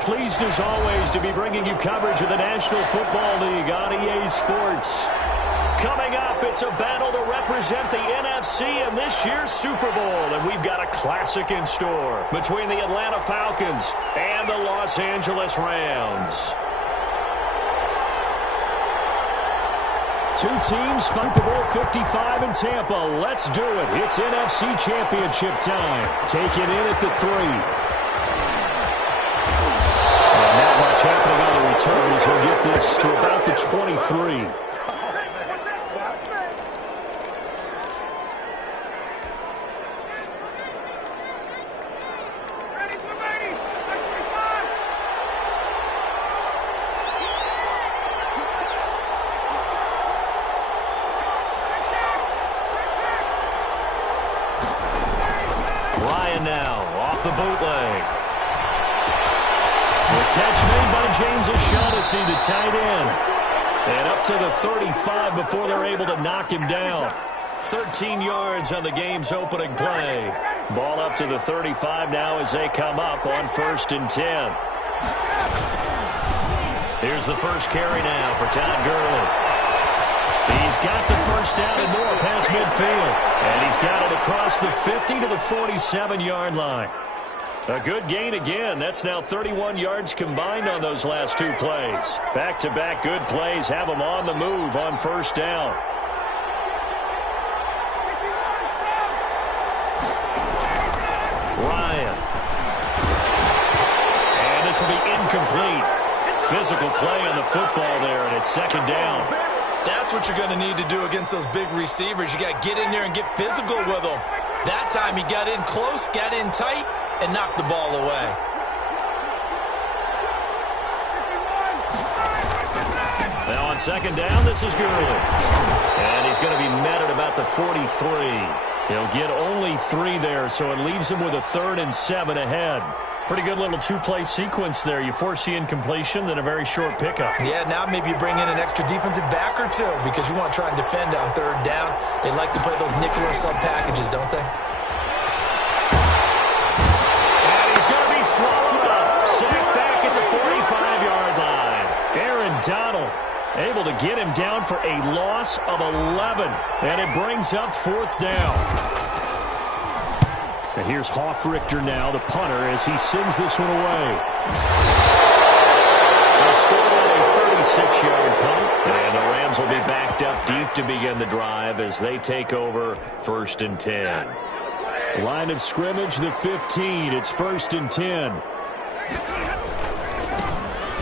pleased as always to be bringing you coverage of the National Football League on EA Sports. Coming up, it's a battle to represent the NFC in this year's Super Bowl, and we've got a classic in store between the Atlanta Falcons and the Los Angeles Rams. Two teams, Super Bowl 55 in Tampa. Let's do it. It's NFC Championship time. Taking in at the 3. And not much happening on the return as he'll get this to about the 23. Now, off the bootleg. The catch made by James O'Shaughnessy, the tight end. And up to the 35 before they're able to knock him down. 13 yards on the game's opening play. Ball up to the 35 now as they come up on 1st and 10. Here's the first carry now for Todd Gurley. He's got the first down and more past midfield. And he's got it across the 50 to the 47-yard line. A good gain again. That's now 31 yards combined on those last 2 plays. Back-to-back good plays have them on the move on 1st down. Ryan. And this will be incomplete. Physical play on the football there, and it's 2nd down. That's what you're going to need to do against those big receivers. You got to get in there and get physical with them. That time he got in close, got in tight, and knocked the ball away. Now on 2nd down, this is Gurley. And he's going to be met at about the 43. He'll get only 3 there, so it leaves him with a 3rd and 7 ahead. Pretty good little 2-play sequence there. You force the incompletion, then a very short pickup. Yeah, now maybe you bring in an extra defensive back or 2 because you want to try and defend on 3rd down. They like to play those nickel or sub packages, don't they? And he's going to be swallowed up. Sacked back at the 45-yard line. Aaron Donald able to get him down for a loss of 11. And it brings up 4th down. And here's Hoffrichter now, the punter, as he sends this one away. They'll score on a 36-yard punt, and the Rams will be backed up deep to begin the drive as they take over 1st and 10. Line of scrimmage, the 15. It's 1st and 10.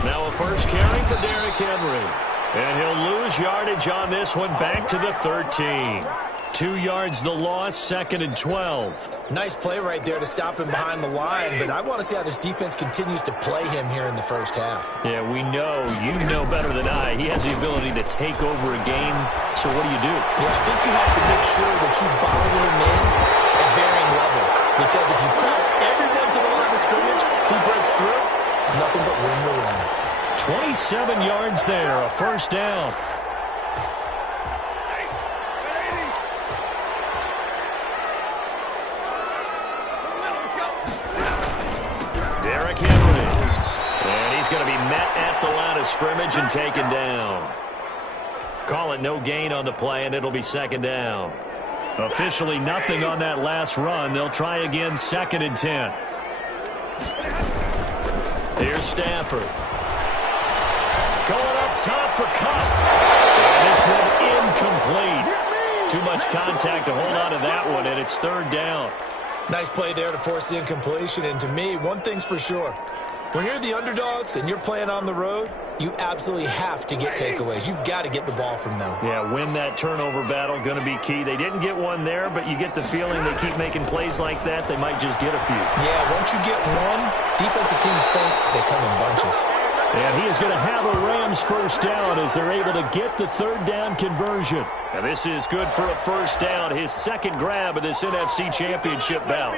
Now a first carry for Derrick Henry. And he'll lose yardage on this one back to the 13. 2 yards the loss, 2nd and 12. Nice play right there to stop him behind the line, but I want to see how this defense continues to play him here in the 1st half. Yeah, we know, you know better than I, he has the ability to take over a game, so what do you do? Yeah, I think you have to make sure that you bottle him in at varying levels, because if you put everyone to the line of scrimmage, if he breaks through, it's nothing but room to run. 27 yards there, a 1st down. Derrick Henry. And he's going to be met at the line of scrimmage and taken down. Call it no gain on the play, and it'll be 2nd down. Officially nothing on that last run. They'll try again, 2nd and 10. Here's Stafford. Going up top for Cup. And this one incomplete. Too much contact to hold on to that one, and it's 3rd down. Nice play there to force the incompletion. And to me, one thing's for sure. When you're the underdogs and you're playing on the road, you absolutely have to get takeaways. You've got to get the ball from them. Yeah, win that turnover battle, going to be key. They didn't get one there, but you get the feeling they keep making plays like that, they might just get a few. Yeah, once you get one, defensive teams think they come in bunches. And he is going to have a Rams 1st down as they're able to get the 3rd down conversion. And this is good for a 1st down, his 2nd grab of this NFC Championship bout.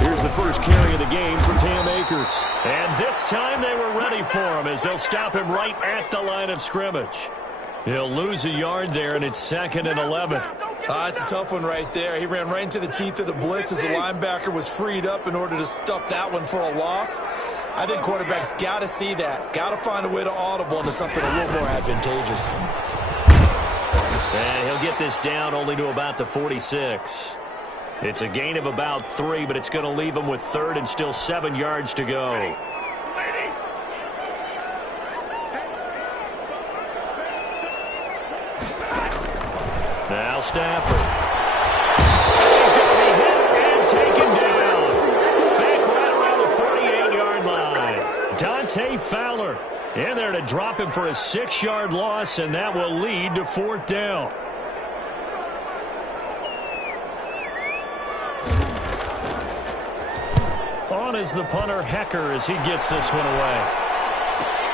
Here's the first carry of the game for Cam Akers. And this time they were ready for him as they'll stop him right at the line of scrimmage. He'll lose a yard there, and it's 2nd and 11. It's a tough one right there. He ran right into the teeth of the blitz as the linebacker was freed up in order to stuff that one for a loss. I think quarterbacks got to see that. Got to find a way to audible into something a little more advantageous. And he'll get this down only to about the 46. It's a gain of about 3, but it's going to leave him with 3rd and still 7 yards to go. Now Stafford. He's going to be hit and taken down. Back right around the 48-yard line. Dante Fowler in there to drop him for a 6-yard loss, and that will lead to 4th down. On is the punter, Hecker, as he gets this one away.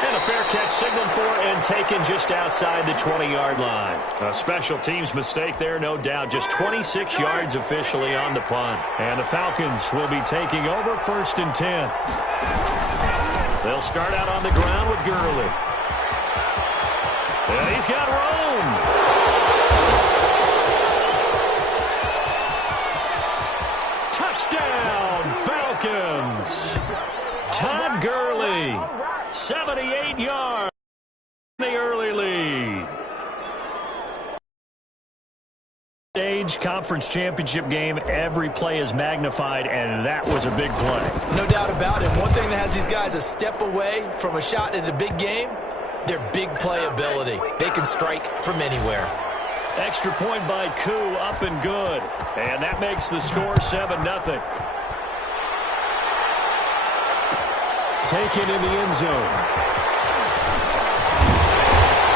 And a fair catch signaled for and taken just outside the 20-yard line. A special teams mistake there, no doubt. Just 26 yards officially on the punt. And the Falcons will be taking over 1st and 10. They'll start out on the ground with Gurley. And he's got room. Touchdown, Falcons. Todd Gurley. 78 yards, the early lead. Stage conference championship game, every play is magnified, and that was a big play. No doubt about it. One thing that has these guys a step away from a shot at a big game, their big play ability. They can strike from anywhere. Extra point by Koo, up and good. And that makes the score 7-0. Taken in the end zone.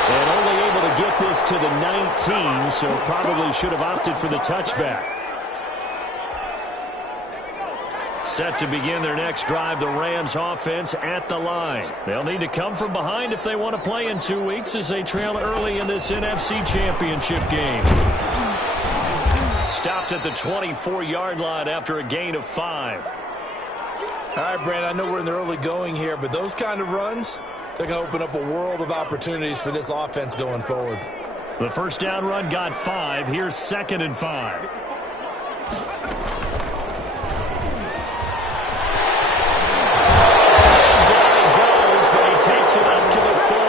And only able to get this to the 19, so probably should have opted for the touchback. Set to begin their next drive, the Rams offense at the line. They'll need to come from behind if they want to play in 2 weeks as they trail early in this NFC Championship game. Stopped at the 24-yard line after a gain of 5. All right, Brandon, I know we're in the early going here, but those kind of runs, they're going to open up a world of opportunities for this offense going forward. The first down run got 5. Here's 2nd and 5. Down he goes, but he takes it up to the 40.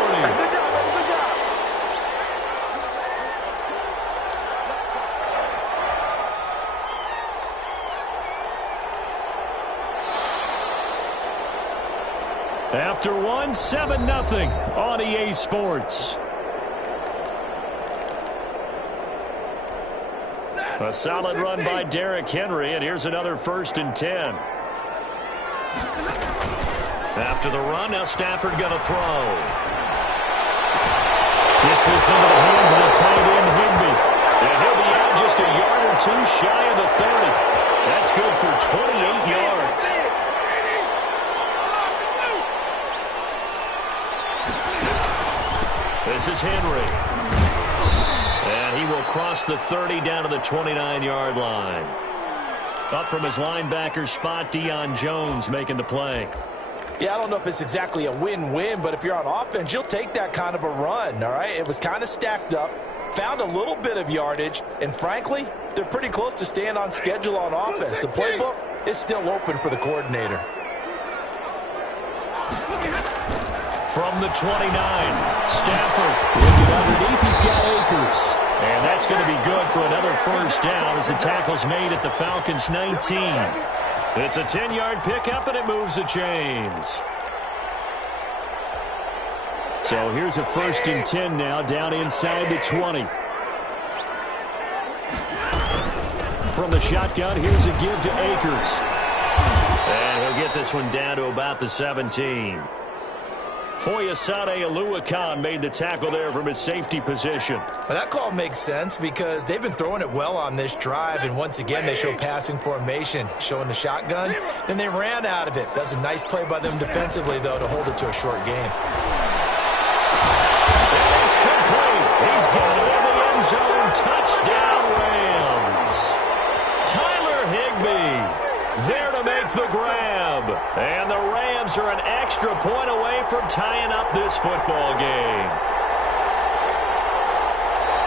After 7-0 on EA Sports. A solid run by Derrick Henry, and here's another 1st and 10. After the run, now Stafford going to throw. Gets this into the hands of the tight end, Higbee. And he'll be out just a yard or 2 shy of the 30. That's good for 28 yards. This is Henry. And he will cross the 30 down to the 29-yard line. Up from his linebacker spot, Deion Jones making the play. Yeah, I don't know if it's exactly a win-win, but if you're on offense, you'll take that kind of a run, all right? It was kind of stacked up, found a little bit of yardage, and frankly, they're pretty close to staying on schedule on offense. The playbook is still open for the coordinator. From the 29, Stafford looking underneath. He's got Akers. And that's going to be good for another 1st down as the tackle's made at the Falcons' 19. It's a 10-yard pickup, and it moves the chains. So here's a 1st and 10 now, down inside the 20. From the shotgun, here's a give to Akers. And he'll get this one down to about the 17. Foyesade Oluwakan made the tackle there from his safety position. Well, that call makes sense because they've been throwing it well on this drive, and once again they show passing formation, showing the shotgun. Then they ran out of it. That's a nice play by them defensively, though, to hold it to a short game. And it's complete. He's got it in the end zone. Touchdown, Rams. Tyler Higbee there to make the grab. And the Rams are an extra point away from tying up this football game.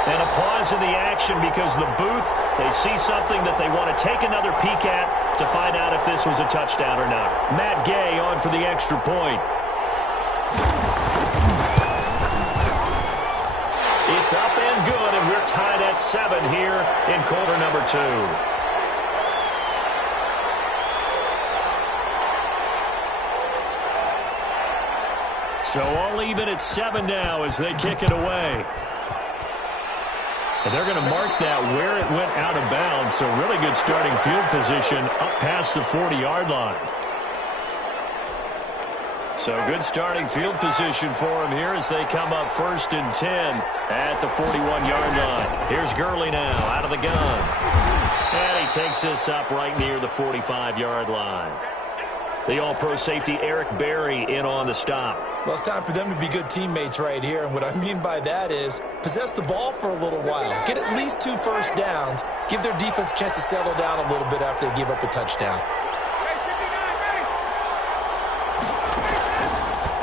And a pause in the action because the booth, they see something that they want to take another peek at to find out if this was a touchdown or not. Matt Gay on for the extra point. It's up and good, and we're tied at 7 here in quarter number 2. So all even at 7 now as they kick it away. And they're going to mark that where it went out of bounds. So really good starting field position up past the 40-yard line. So good starting field position for them here as they come up 1st and 10 at the 41-yard line. Here's Gurley now out of the gun. And he takes this up right near the 45-yard line. The all-pro safety Eric Berry in on the stop. Well, it's time for them to be good teammates right here. And what I mean by that is possess the ball for a little while. Get at least 2 first downs. Give their defense a chance to settle down a little bit after they give up a touchdown.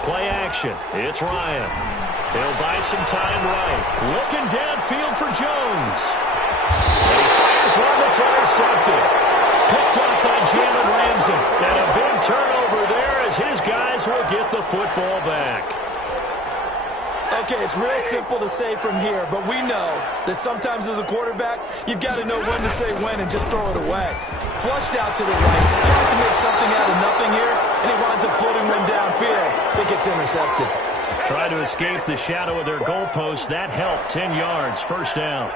Play action. It's Ryan. He'll buy some time right. Looking downfield for Jones. And he fires one that's intercepted. Picked up by Jalen Ramsey. And a big turnover there as his guys will get the football back. Okay, it's real simple to say from here, but we know that sometimes as a quarterback, you've got to know when to say when and just throw it away. Flushed out to the right, tries to make something out of nothing here, and he winds up floating one downfield that gets intercepted. Trying to escape the shadow of their goalpost. That helped. 10 yards, first down.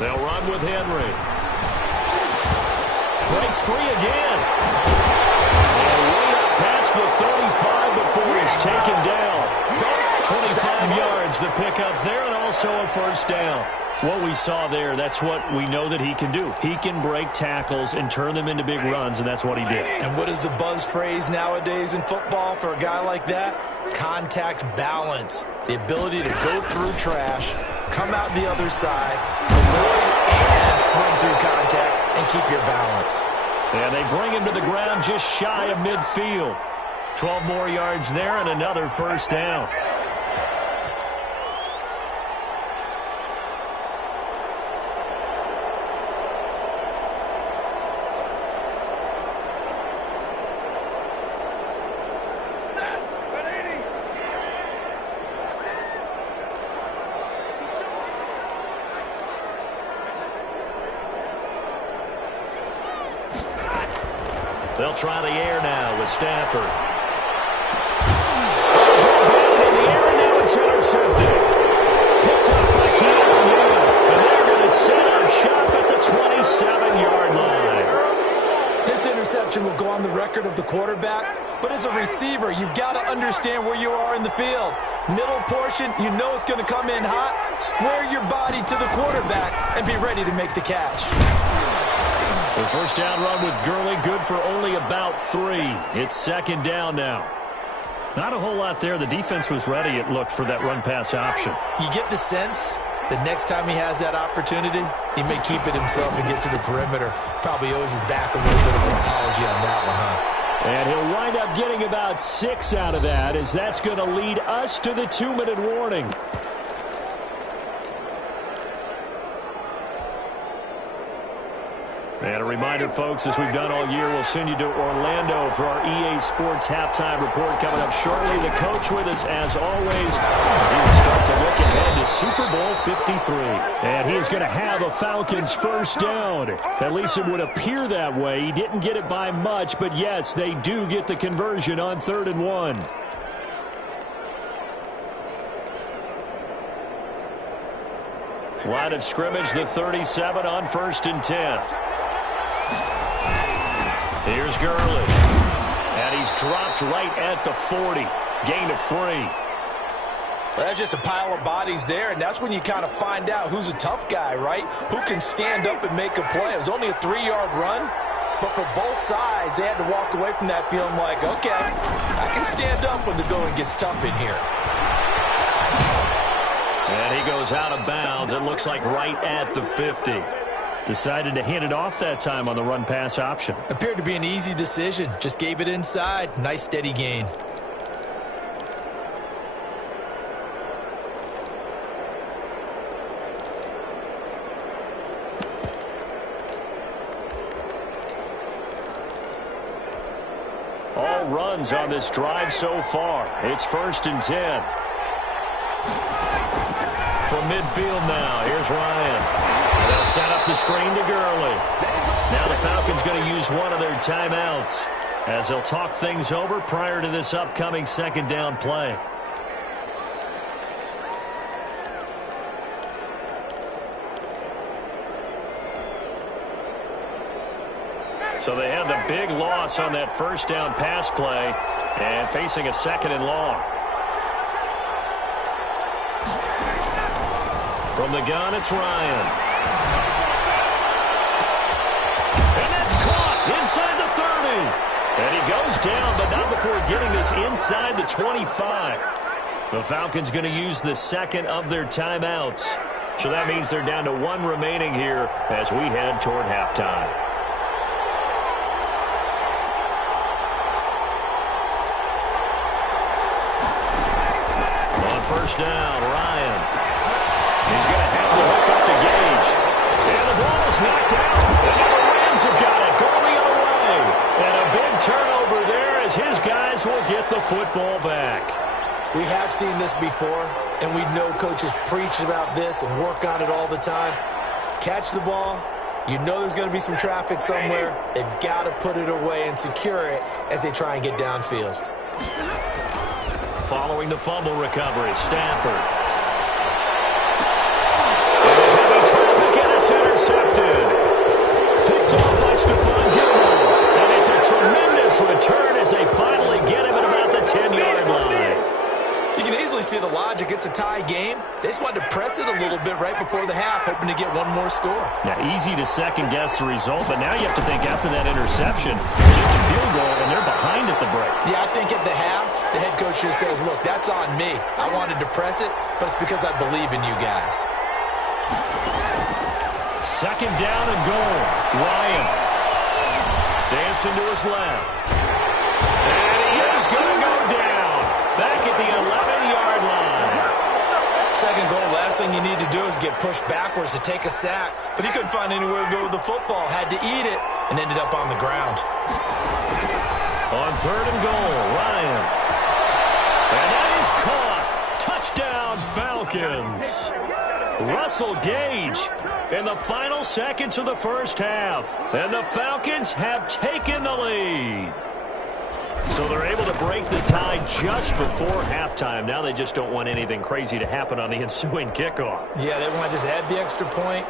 They'll run with Henry. Breaks free again. And way up past the 35 before he's taken down. 25 yards the pickup there, and also a first down. What we saw there, that's what we know that he can do. He can break tackles and turn them into big runs, and that's what he did. And what is the buzz phrase nowadays in football for a guy like that? Contact balance. The ability to go through trash, come out the other side, avoid and run through contact, and keep your balance. And they bring him to the ground just shy of midfield. 12 more yards there and another first down. They'll try the air now with Stafford. In the air, and now it's intercepted. Picked up by Keanu Neal. And they're going to set up shop at the 27-yard line. This interception will go on the record of the quarterback, but as a receiver, you've got to understand where you are in the field. Middle portion, you know it's going to come in hot. Square your body to the quarterback and be ready to make the catch. The first down run with Gurley, good for only about 3. It's second down now. Not a whole lot there. The defense was ready, it looked, for that run-pass option. You get the sense that next time he has that opportunity, he may keep it himself and get to the perimeter. Probably owes his back a little bit of an apology on that one, huh? And he'll wind up getting about 6 out of that, as that's going to lead us to the 2-minute warning. And a reminder, folks, as we've done all year, we'll send you to Orlando for our EA Sports halftime report coming up shortly. The coach with us, as always, as he will start to look ahead to Super Bowl 53. And he is going to have a Falcons first down. At least it would appear that way. He didn't get it by much, but yes, they do get the conversion on 3rd and 1. Line of scrimmage, the 37 on 1st and 10. Here's Gurley. And he's dropped right at the 40. Gain of 3. Well, that's just a pile of bodies there, and that's when you kind of find out who's a tough guy, right? Who can stand up and make a play. It was only a 3-yard run, but for both sides, they had to walk away from that feeling like, okay, I can stand up when the going gets tough in here. And he goes out of bounds. It looks like right at the 50. Decided to hand it off that time on the run-pass option. Appeared to be an easy decision. Just gave it inside. Nice steady gain. runs on this drive so far. It's 1st and 10. From midfield now, here's Ryan. And they'll set up the screen to Gurley. Now the Falcons going to use one of their timeouts as they'll talk things over prior to this upcoming 2nd down play. So they had the big loss on that 1st down pass play and facing a 2nd and long. From the gun, it's Ryan. And that's caught inside the 30. And he goes down, but not before getting this inside the 25. The Falcons going to use the 2nd of their timeouts. So that means they're down to 1 remaining here as we head toward halftime. On 1st down, Ryan. He's going to have to hook up to Gage. And the ball is knocked out. And now the Rams have got it. Going the other way. And a big turnover there as his guys will get the football back. We have seen this before, and we know coaches preach about this and work on it all the time. Catch the ball. You know there's going to be some traffic somewhere. They've got to put it away and secure it as they try and get downfield. Following the fumble recovery, Stafford. Intercepted. Picked off by Stephon Gilmore. And it's a tremendous return as they finally get him at about the 10-yard line. You can easily see the logic. It's a tie game. They just wanted to press it a little bit right before the half, hoping to get one more score. Now, easy to second-guess the result, but now you have to think after that interception, just a field goal, and they're behind at the break. Yeah, I think at the half, the head coach just says, look, that's on me. I wanted to press it, but it's because I believe in you guys. 2nd down and goal. Ryan. Dancing to his left. And he is going to go down. Back at the 11-yard line. 2nd goal, last thing you need to do is get pushed backwards to take a sack. But he couldn't find anywhere to go with the football. Had to eat it and ended up on the ground. On 3rd and goal, Ryan. And that is caught. Touchdown, Falcons. Russell Gage in the final seconds of the 1st half. And the Falcons have taken the lead. So they're able to break the tie just before halftime. Now they just don't want anything crazy to happen on the ensuing kickoff. Yeah, they want to just add the extra point,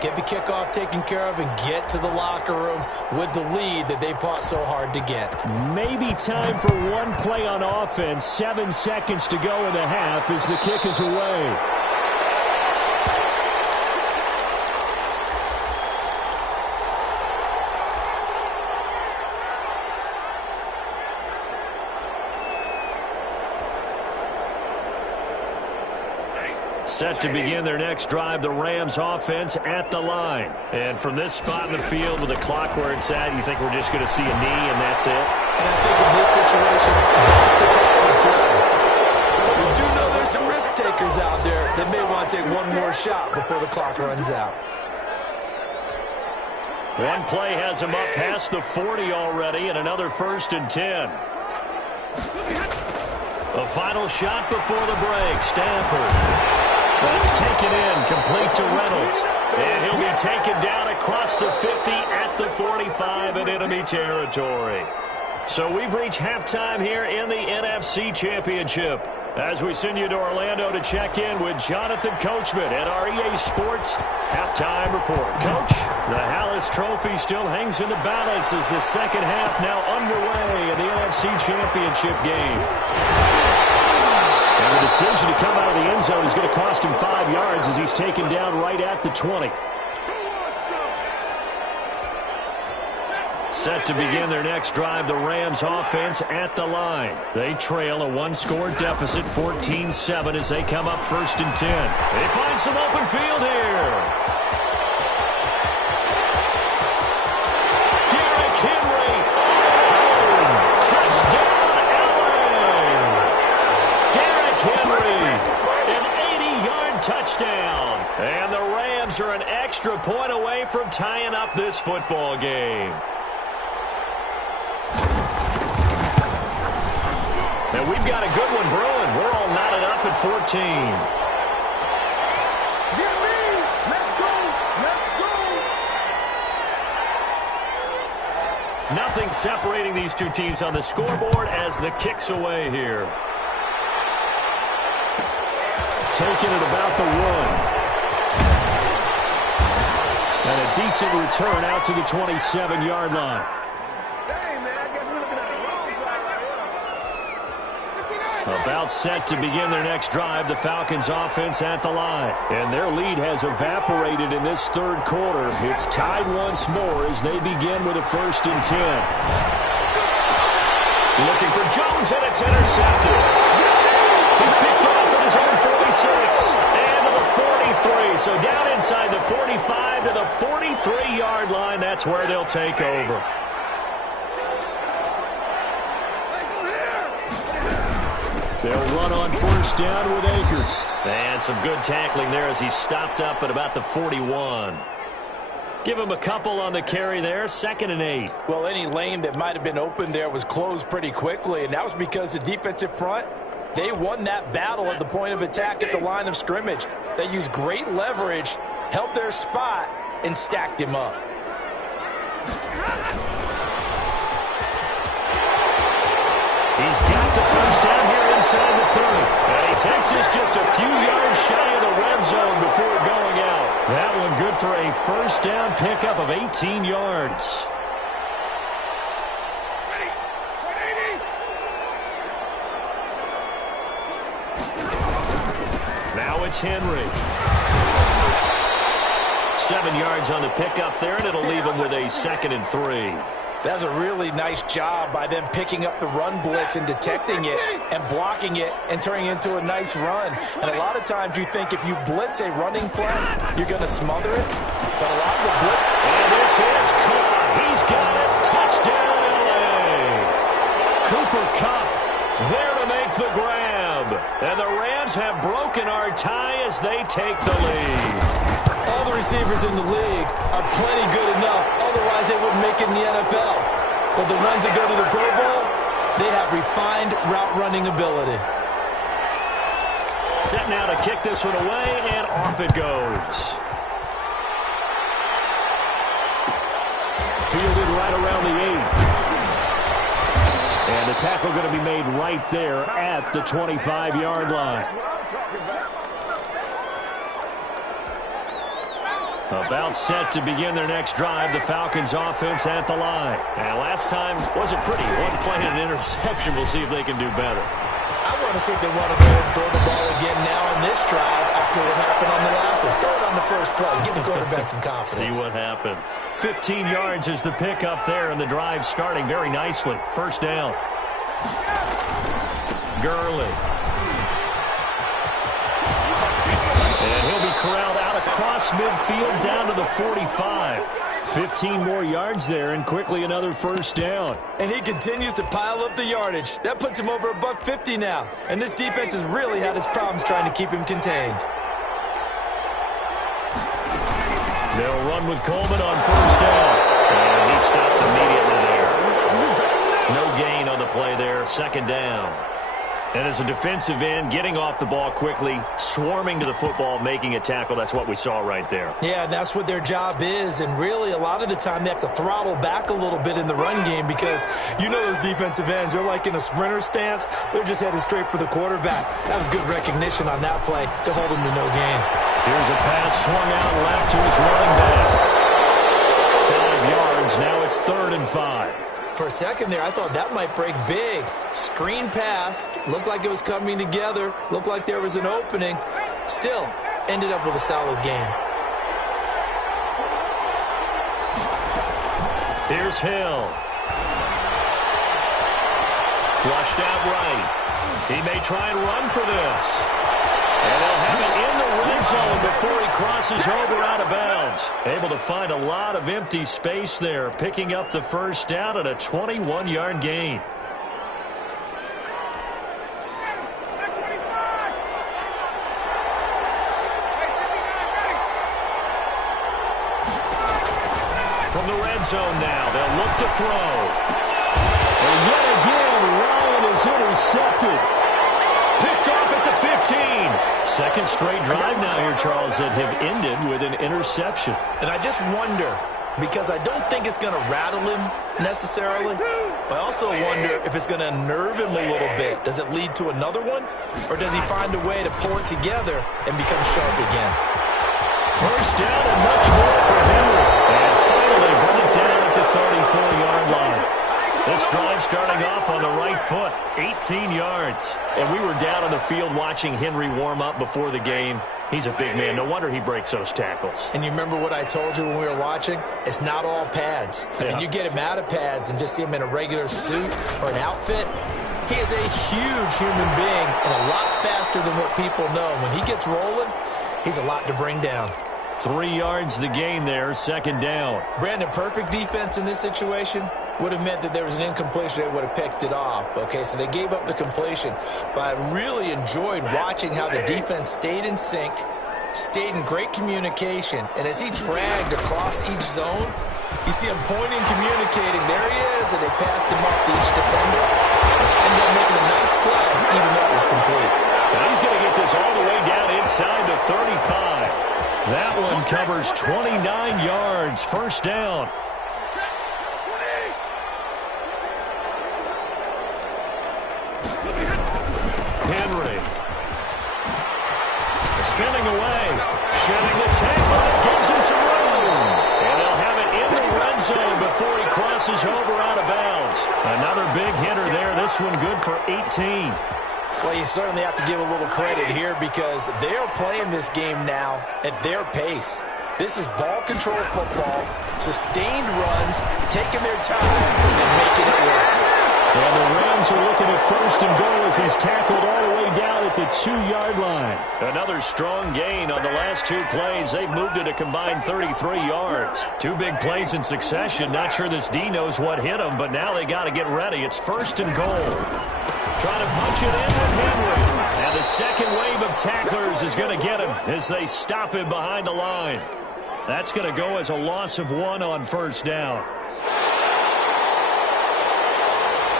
get the kickoff taken care of, and get to the locker room with the lead that they fought so hard to get. Maybe time for one play on offense. 7 seconds to go in the half as the kick is away. Set to begin their next drive, the Rams offense at the line. And from this spot in the field with the clock where it's at, you think we're just going to see a knee and that's it? And I think in this situation, that's the proper play. But we do know there's some risk takers out there that may want to take one more shot before the clock runs out. One play has him up past the 40 already and another 1st and 10. The final shot before the break, Stafford. That's taken in, complete to Reynolds. And he'll be taken down across the 50 at the 45 in enemy territory. So we've reached halftime here in the NFC Championship. As we send you to Orlando to check in with Jonathan Coachman at our EA Sports Halftime Report. Coach, the Hallis Trophy still hangs in the balance as the 2nd half now underway in the NFC Championship game. And the decision to come out of the end zone is going to cost him 5 yards as he's taken down right at the 20. Set to begin their next drive, the Rams offense at the line. They trail a 1-score deficit, 14-7 as they come up 1st and 10. They find some open field here. Derrick Henry. Oh, touchdown, LA. Derrick Henry, an 80-yard touchdown. And the Rams are an extra point away from tying up this football game. And we've got a good one brewing. We're all knotted up at 14. Nothing separating these two teams on the scoreboard as the kick's away here. Taking it about the 1. And a decent return out to the 27-yard line. About set to begin their next drive, the Falcons offense at the line. And their lead has evaporated in this third quarter. It's tied once more as they begin with a 1st and 10. Looking for Jones, and it's intercepted. He's picked off at his own 46 and to the 43. So down inside the 45 to the 43-yard line. That's where they'll take over. They'll run on 1st down with Akers. And some good tackling there as he stopped up at about the 41. Give him a couple on the carry there, 2nd and 8. Well, any lane that might have been open there was closed pretty quickly, and that was because the defensive front, they won that battle at the point of attack at the line of scrimmage. They used great leverage, held their spot, and stacked him up. He's got the 1st down here inside the 30. And he takes us just a few yards shy of the red zone before going out. That one good for a 1st down pickup of 18 yards. Now it's Henry. 7 yards on the pickup there, and it'll leave him with a 2nd and 3. That's a really nice job by them picking up the run blitz and detecting it and blocking it and turning it into a nice run. And a lot of times you think if you blitz a running play, you're going to smother it. But a lot of the blitz... And this is caught. He's got it. Touchdown, L.A. Cooper Kupp there to make the grab. And the Rams have broken our tie as they take the lead. All the receivers in the league are plenty good enough. Otherwise, they wouldn't make it in the NFL. But the ones that go to the Pro Bowl, they have refined route running ability. Set now to kick this one away, and off it goes. Fielded right around the 8. And the tackle going to be made right there at the 25-yard line. About set to begin their next drive, the Falcons offense at the line. And last time wasn't pretty. One play and an interception. We'll see if they can do better. I want to see if they want to go ahead and throw the ball again now on this drive after what happened on the last one. Throw it on the first play. Give the quarterback some confidence. See what happens. 15 yards is the pickup there, and the drive starting very nicely. 1st down. Gurley. And he'll be corralled out across midfield down to the 45. 15 more yards there, and quickly another 1st down. And he continues to pile up the yardage. That puts him over $150 now. And this defense has really had its problems trying to keep him contained. They'll run with Coleman on 1st down. And he stopped immediately there. No gain on the play there, 2nd down. And as a defensive end, getting off the ball quickly, swarming to the football, making a tackle, that's what we saw right there. Yeah, that's what their job is. And really, a lot of the time, they have to throttle back a little bit in the run game because you know those defensive ends, they're like in a sprinter stance. They're just headed straight for the quarterback. That was good recognition on that play to hold him to no gain. Here's a pass swung out left to his running back. 5 yards. Now it's 3rd and 5. For a second there, I thought that might break big. Screen pass. Looked like it was coming together. Looked like there was an opening. Still, ended up with a solid game. Here's Hill. Flushed out right. He may try and run for this. And they'll have it in the red zone before he crosses over out of bounds. Able to find a lot of empty space there, picking up the 1st down at a 21-yard gain. From the red zone now, they'll look to throw. And yet again, Ryan is is intercepted. Picked off at the 15. Second straight drive now here, Charles, that have ended with an interception. And I just wonder, because I don't think it's going to rattle him necessarily, but I also wonder if it's going to nerve him a little bit. Does it lead to another one? Or does he find a way to pull it together and become sharp again? First down and much more for Henry. And finally brought down at the 34-yard line. This drive starting off on the right foot, 18 yards. And we were down on the field watching Henry warm up before the game. He's a big man. No wonder he breaks those tackles. And you remember what I told you when we were watching? It's not all pads. I mean, you get him out of pads and just see him in a regular suit or an outfit. He is a huge human being and a lot faster than what people know. When he gets rolling, he's a lot to bring down. 3 yards the gain there, second down. Brandon, perfect defense in this situation would have meant that there was an incompletion. They would have picked it off. Okay, so they gave up the completion. But I really enjoyed watching how the defense stayed in sync, stayed in great communication. And as he dragged across each zone, you see him pointing, communicating. There he is, and they passed him up to each defender. Ended up making a nice play, even though it was complete. Now he's going to get this all the way down inside the 35. That one covers 29 yards, first down. Henry. Spinning away. Shedding the tackle. Gives him some room. And they'll have it in the red zone before he crosses over out of bounds. Another big hitter there. This one good for 18. Well, you certainly have to give a little credit here because they are playing this game now at their pace. This is ball control football, sustained runs, taking their time, and making it work. And the Rams are looking at first and goal as he's tackled all the way down at the 2-yard line. Another strong gain on the last two plays. They've moved it a combined 33 yards. Two big plays in succession. Not sure this D knows what hit him, but now they got to get ready. It's first and goal. Trying to punch it in with Henry. And the second wave of tacklers is going to get him as they stop him behind the line. That's going to go as a loss of 1 on first down.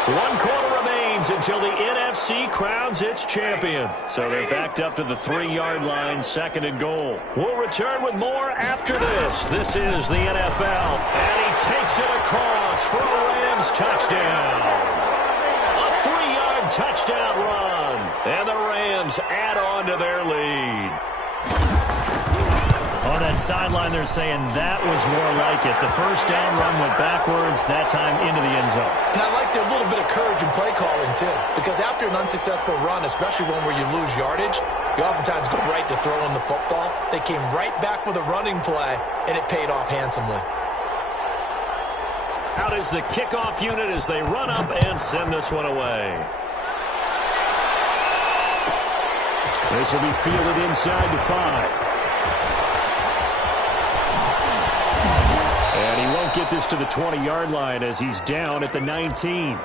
1 quarter remains until the NFC crowns its champion. So they're backed up to the 3-yard line, second and goal. We'll return with more after this. This is the NFL. And he takes it across for a Rams touchdown. A 3-yard touchdown run. And the Rams add on to their lead. On that sideline, they're saying that was more like it. The first down run went backwards, that time into the end zone. And I like their little bit of courage in play calling, too. Because after an unsuccessful run, especially one where you lose yardage, you oftentimes go right to throwing the football. They came right back with a running play, and it paid off handsomely. Out is the kickoff unit as they run up and send this one away. This will be fielded inside the 5. And he won't get this to the 20-yard line as he's down at the 19.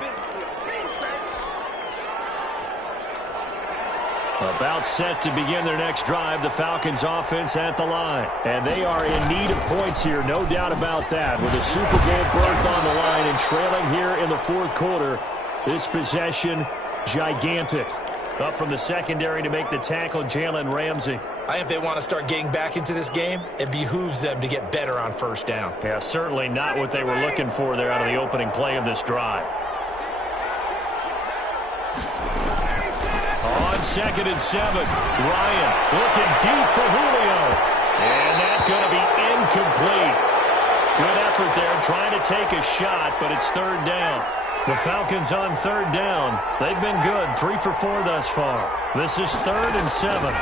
About set to begin their next drive, the Falcons offense at the line. And they are in need of points here, no doubt about that. With a Super Bowl berth on the line and trailing here in the fourth quarter, this possession, gigantic. Up from the secondary to make the tackle, Jalen Ramsey. I think if they want to start getting back into this game, it behooves them to get better on first down. Yeah, certainly not what they were looking for there out of the opening play of this drive. On 2nd and 7, Ryan looking deep for Julio. And that's going to be incomplete. Good effort there, trying to take a shot, but it's third down. The Falcons on third down. They've been good, 3 for 4 thus far. This is 3rd and 7.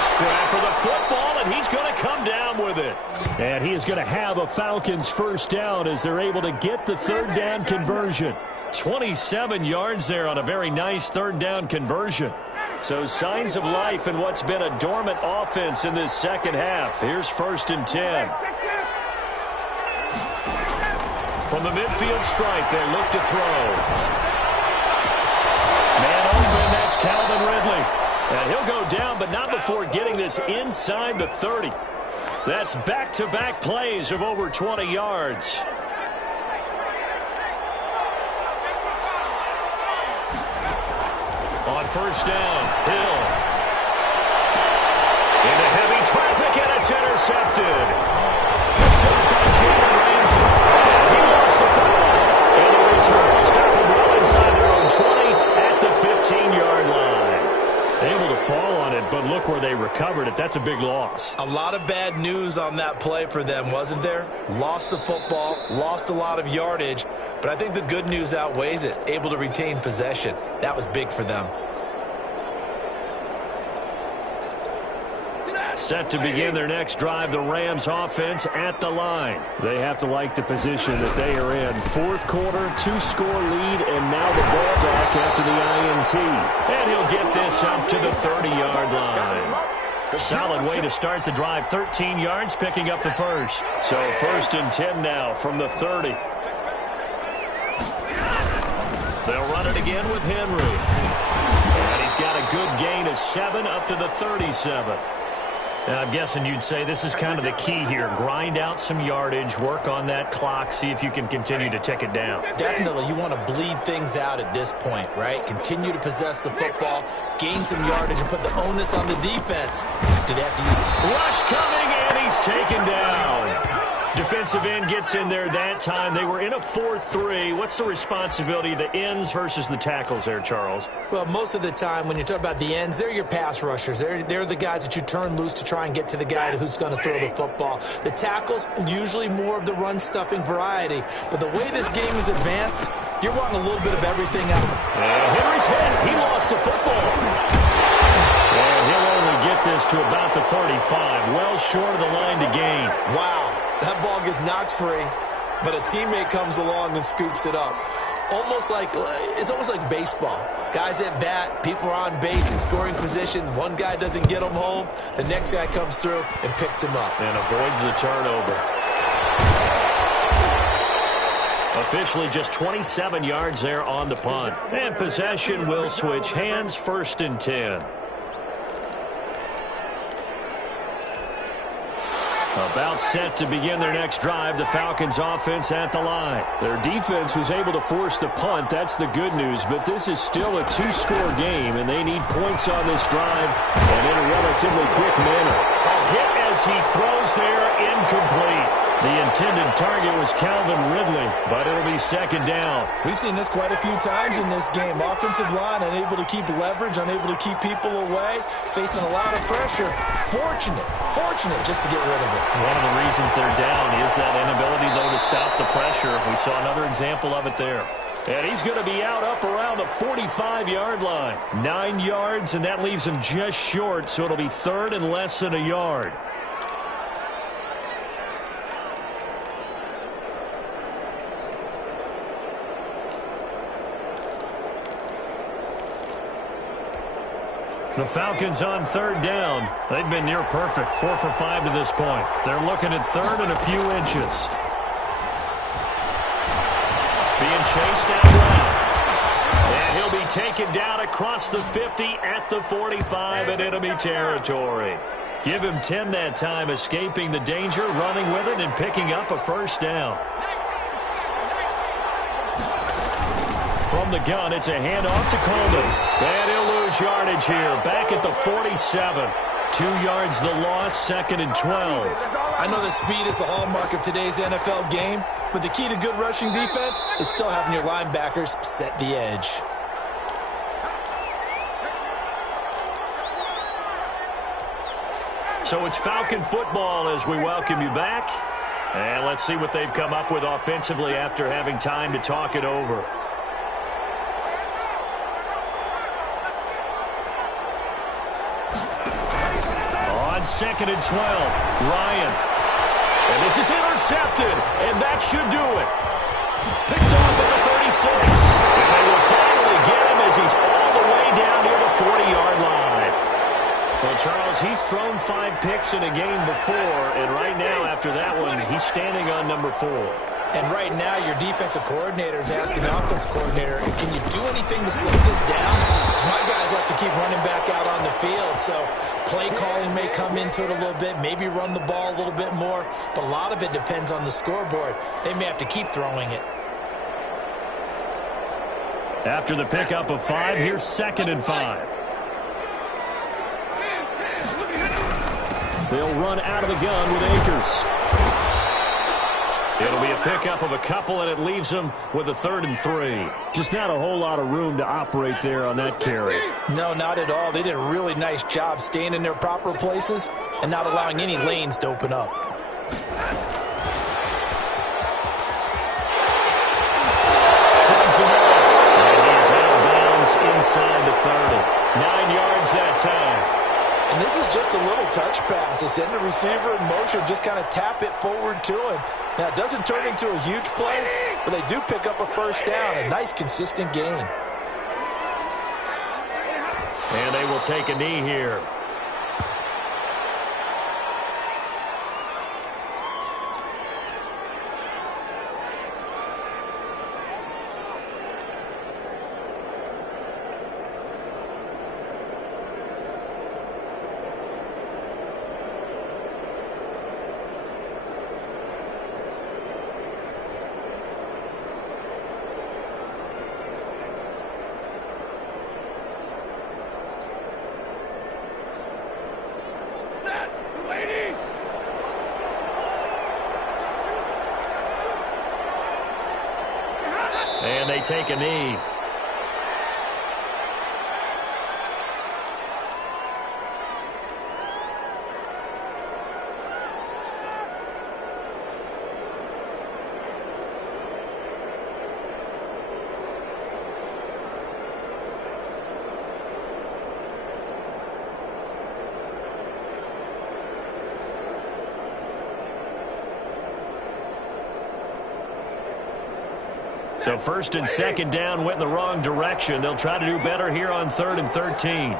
Scrap for the football, and he's going to come down with it. And he is going to have a Falcons first down as they're able to get the third down conversion. 27 yards there on a very nice third down conversion. So signs of life in what's been a dormant offense in this second half. Here's 1st and 10. From the midfield stripe, they look to throw. Man open, that's Calvin Ridley. And he'll go down, but not before getting this inside the 30. That's back-to-back plays of over 20 yards. On first down, Hill. Into heavy traffic, and it's intercepted. Picked up by Jalen Ramsey. And he lost the football. And the return. Stop him well inside their own 20 at the 15-yard line. Able to fall on it, but look where they recovered it. That's a big loss. A lot of bad news on that play for them, wasn't there? Lost the football, lost a lot of yardage, but I think the good news outweighs it. Able to retain possession. That was big for them. Set to begin their next drive, the Rams offense at the line. They have to like the position that they are in. Fourth quarter, 2-score lead, and now the ball back after the INT. And he'll get this up to the 30-yard line. Solid way to start the drive. 13 yards, picking up the first. So first and 10 now from the 30. They'll run it again with Henry. And he's got a good gain of 7 up to the 37. Now, I'm guessing you'd say this is kind of the key here. Grind out some yardage, work on that clock, see if you can continue to tick it down. Definitely, you want to bleed things out at this point, right? Continue to possess the football, gain some yardage, and put the onus on the defense. Do they have to use... Rush coming, and he's taken down. Defensive end gets in there that time. They were in a 4-3. What's the responsibility of the ends versus the tackles there, Charles? Well, most of the time when you talk about the ends, they're your pass rushers. They're the guys that you turn loose to try and get to the guy who's going to throw the football. The tackles, usually more of the run-stuffing variety. But the way this game is advanced, you're wanting a little bit of everything out of him. Henry's hit. He lost the football. And he'll only get this to about the 35. Well short of the line to gain. Wow. That ball gets knocked free, but a teammate comes along and scoops it up. It's almost like baseball. Guys at bat, people are on base in scoring position. One guy doesn't get him home. The next guy comes through and picks him up. And avoids the turnover. Officially just 27 yards there on the punt. And possession will switch hands, first and 10. About set to begin their next drive, the Falcons offense at the line. Their defense was able to force the punt. That's the good news, but this is still a 2-score game, and they need points on this drive and in a relatively quick manner. A hit as he throws there, incomplete. The intended target was Calvin Ridley, but it'll be second down. We've seen this quite a few times in this game. Offensive line unable to keep leverage, unable to keep people away, facing a lot of pressure. Fortunate just to get rid of it. One of the reasons they're down is that inability, though, to stop the pressure. We saw another example of it there. And he's going to be out up around the 45-yard line. 9 yards, and that leaves him just short, so it'll be third and less than a yard. The Falcons on third down. They've been near perfect, 4 for 5 to this point. They're looking at third and a few inches. Being chased out loud. And he'll be taken down across the 50 at the 45 in enemy territory. Give him 10 that time, escaping the danger, running with it, and picking up a first down. From the gun, it's a handoff to Coleman. And he'll lose yardage here. Back at the 47. 2 yards the loss, second and 12. I know that speed is the hallmark of today's NFL game, but the key to good rushing defense is still having your linebackers set the edge. So it's Falcon football as we welcome you back. And let's see what they've come up with offensively after having time to talk it over. Second and 12. Ryan. And this is intercepted. And that should do it. Picked off at the 36. And they will finally get him as he's all the way down near the 40-yard line. Well, Charles, he's thrown 5 picks in a game before. And right now, after that one, he's standing on number 4. And right now, your defensive coordinator is asking the offensive coordinator, can you do anything to slow this down? Because my guys have to keep running back out on the field. So play calling may come into it a little bit, maybe run the ball a little bit more. But a lot of it depends on the scoreboard. They may have to keep throwing it. After the pickup of 5, here's 2nd and 5. They'll run out of the gun with Akers. It'll be a pickup of a couple, and it leaves them with a 3rd and 3. Just not a whole lot of room to operate there on that carry. No, not at all. They did a really nice job staying in their proper places and not allowing any lanes to open up. Shrugs him off, and he is out of bounds inside the 30. 9 yards that time. And this is just a little touch pass. They send the receiver in motion, just kind of tap it forward to him. Now, it doesn't turn into a huge play, but they do pick up a 1st down. A nice, consistent gain. And they will take a knee here. And they take a knee. So 1st and 2nd down went in the wrong direction. They'll try to do better here on 3rd and 13.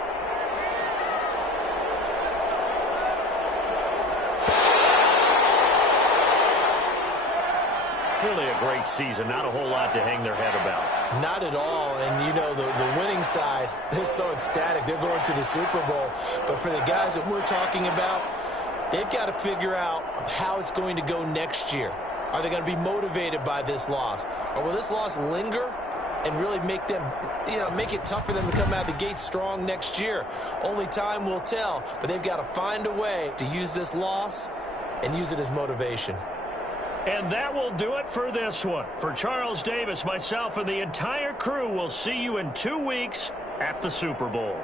Really a great season. Not a whole lot to hang their head about. Not at all. And, you know, the winning side, they're so ecstatic. They're going to the Super Bowl. But for the guys that we're talking about, they've got to figure out how it's going to go next year. Are they going to be motivated by this loss? Or will this loss linger and really make them, make it tough for them to come out of the gate strong next year? Only time will tell, but they've got to find a way to use this loss and use it as motivation. And that will do it for this one. For Charles Davis, myself, and the entire crew, we'll see you in 2 weeks at the Super Bowl.